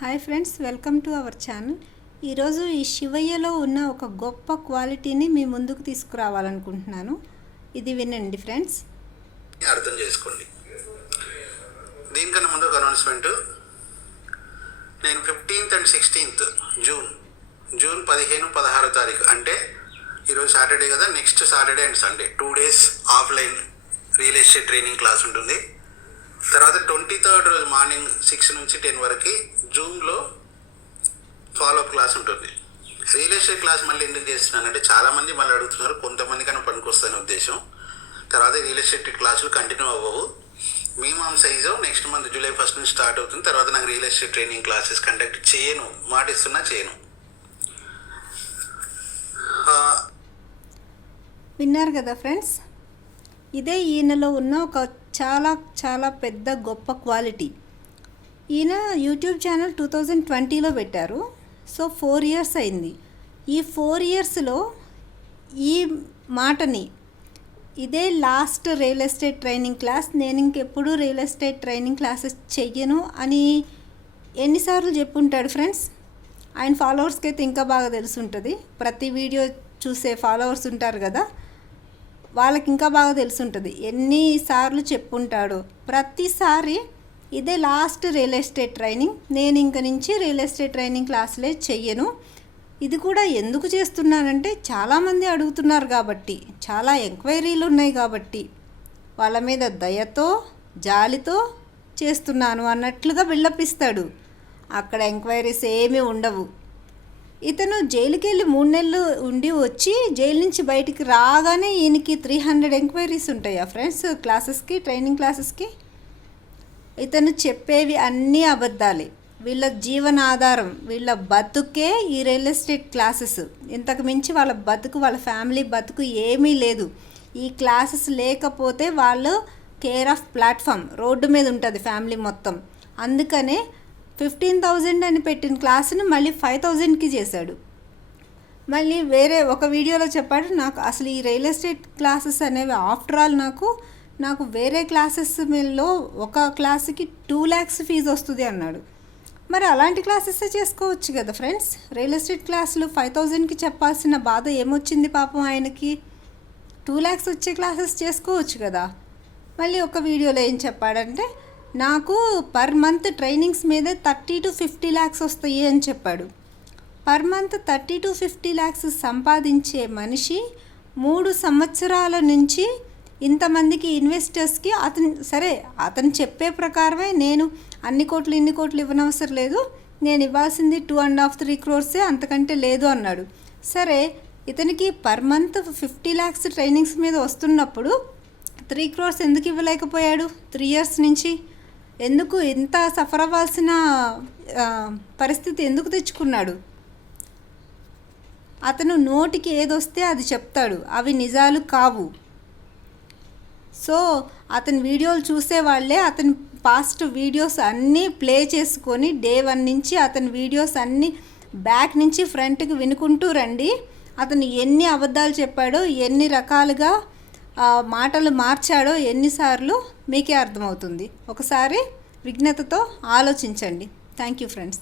Hi friends, welcome to our channel. ఈరోజు ఈ శివయ్యలో ఉన్న ఒక గొప్ప క్వాలిటీని మీ ముందుకు తీసుకురావాలనుకుంటున్నాను. ఇది వినండి ఫ్రెండ్స్. అర్థం చేసుకోండి. దీనికన్నా ముందు ఒక అనౌన్స్మెంట్. నేను 15th and 16th జూన్ 15, 16 తారీఖు అంటే ఈరోజు సాటర్డే కదా, next Saturday and Sunday 2 days offline real estate training class ఉంటుంది. తర్వాత 23rd రోజు మార్నింగ్ 6 నుంచి 10 వరకు జూమ్లో ఫాలోఅప్ క్లాస్ ఉంటుంది. రియల్ ఎస్టేట్ క్లాస్ మళ్ళీ ఎందుకు చేస్తున్నానంటే చాలామంది మళ్ళీ అడుగుతున్నారు, కొంతమంది కన్నా పనికొస్తుందని ఉద్దేశం. తర్వాత రియల్ ఎస్టేట్ క్లాసులు కంటిన్యూ అవ్వవు. మీమాంస size next month July 1st నుంచి స్టార్ట్ అవుతుంది. తర్వాత నాకు real estate training classes conduct చేయను, మాటిస్తున్నా చేయను. విన్నారు కదా ఫ్రెండ్స్, ఇదే ఈయనలో ఉన్న ఒక చాలా పెద్ద గొప్ప క్వాలిటీ. ఈయన యూట్యూబ్ ఛానల్ 2020లో పెట్టారు. సో 4 years అయింది. ఈ 4 yearsలో ఈ మాటని, ఇదే last real estate training class, నేను ఇంకెప్పుడు రియల్ ఎస్టేట్ ట్రైనింగ్ క్లాసెస్ చెయ్యను అని ఎన్నిసార్లు చెప్పుంటాడు ఫ్రెండ్స్. ఆయన ఫాలోవర్స్కి అయితే ఇంకా బాగా తెలిసి ఉంటుంది. ప్రతి వీడియో చూసే ఫాలోవర్స్ ఉంటారు కదా, వాళ్ళకి ఇంకా బాగా తెలిసి ఉంటుంది ఎన్నిసార్లు చెప్పుంటాడు. ప్రతిసారి ఇదే లాస్ట్ రియల్ ఎస్టేట్ ట్రైనింగ్, నేను ఇంక నుంచి రియల్ ఎస్టేట్ ట్రైనింగ్ క్లాసులే చెయ్యను. ఇది కూడా ఎందుకు చేస్తున్నానంటే చాలామంది అడుగుతున్నారు కాబట్టి, చాలా ఎంక్వైరీలు ఉన్నాయి కాబట్టి, వాళ్ళ మీద దయతో జాలితో చేస్తున్నాను అన్నట్లుగా బిల్డప్ ఇస్తాడు. అక్కడ ఎంక్వైరీస్ ఏమీ ఉండవు. ఇతను జైలుకి వెళ్ళి 3 నెలలు ఉండి వచ్చి జైలు నుంచి బయటికి రాగానే ఈయనకి 300 ఎంక్వైరీస్ ఉంటాయా ఫ్రెండ్స్ క్లాసెస్కి, ట్రైనింగ్ క్లాసెస్కి. ఇతను చెప్పేవి అన్నీ అబద్ధాలే. వీళ్ళ జీవనాధారం, వీళ్ళ బతుకే ఈ రియల్ ఎస్టేట్ క్లాసెస్. ఇంతకు మించి వాళ్ళ బతుకు, వాళ్ళ ఫ్యామిలీ బతుకు ఏమీ లేదు. ఈ క్లాసెస్ లేకపోతే వాళ్ళు కేర్ ఆఫ్ ప్లాట్ఫామ్, రోడ్డు మీద ఉంటుంది ఫ్యామిలీ మొత్తం. అందుకనే 15,000 అని పెట్టిన క్లాసును మళ్ళీ 5,000కి చేశాడు. మళ్ళీ వేరే ఒక వీడియోలో చెప్పాడు, నాకు అసలు ఈ రియల్ ఎస్టేట్ క్లాసెస్ అనేవి ఆఫ్టర్ ఆల్ నాకు వేరే క్లాసెస్లో ఒక క్లాసుకి 2 lakhs ఫీజు వస్తుంది అన్నాడు. మరి అలాంటి క్లాసెస్ చేసుకోవచ్చు కదా ఫ్రెండ్స్. రియల్ ఎస్టేట్ క్లాసులు 5,000కి చెప్పాల్సిన బాధ ఏమొచ్చింది పాపం ఆయనకి. 2 lakhs వచ్చే క్లాసెస్ చేసుకోవచ్చు కదా. మళ్ళీ ఒక వీడియోలో ఏం చెప్పాడంటే, నాకు పర్ మంత్ ట్రైనింగ్స్ మీద 30 to 50 lakhs వస్తాయి అని చెప్పాడు. పర్ మంత్ 30 to 50 lakhs సంపాదించే మనిషి 3 సంవత్సరాల నుంచి ఇంతమందికి ఇన్వెస్టర్స్కి అతను చెప్పే ప్రకారమే నేను అన్ని కోట్లు ఇన్ని కోట్లు ఇవ్వనవసరం లేదు, నేను ఇవ్వాల్సింది 2.5-3 crores, అంతకంటే లేదు అన్నాడు. సరే, ఇతనికి పర్ మంత్ 50 lakhs ట్రైనింగ్స్ మీద వస్తున్నప్పుడు 3 crores ఎందుకు ఇవ్వలేకపోయాడు 3 years నుంచి? ఎందుకు ఇంత సఫర్ అవ్వాల్సిన పరిస్థితి ఎందుకు తెచ్చుకున్నాడు? అతను నోటికి ఏదొస్తే అది చెప్తాడు, అవి నిజాలు కావు. సో అతని వీడియోలు చూసే వాళ్ళే అతని పాస్ట్ వీడియోస్ అన్నీ ప్లే చేసుకొని డే 1 నుంచి అతని వీడియోస్ అన్నీ బ్యాక్ నుంచి ఫ్రంట్కి వినుకుంటూ రండి. అతను ఎన్ని అబద్ధాలు చెప్పాడో, ఎన్ని రకాలుగా మాటలు మార్చాడో ఎన్నిసార్లు మీకే అర్థమవుతుంది. ఒకసారి విజ్ఞతతో ఆలోచించండి. Thank you friends.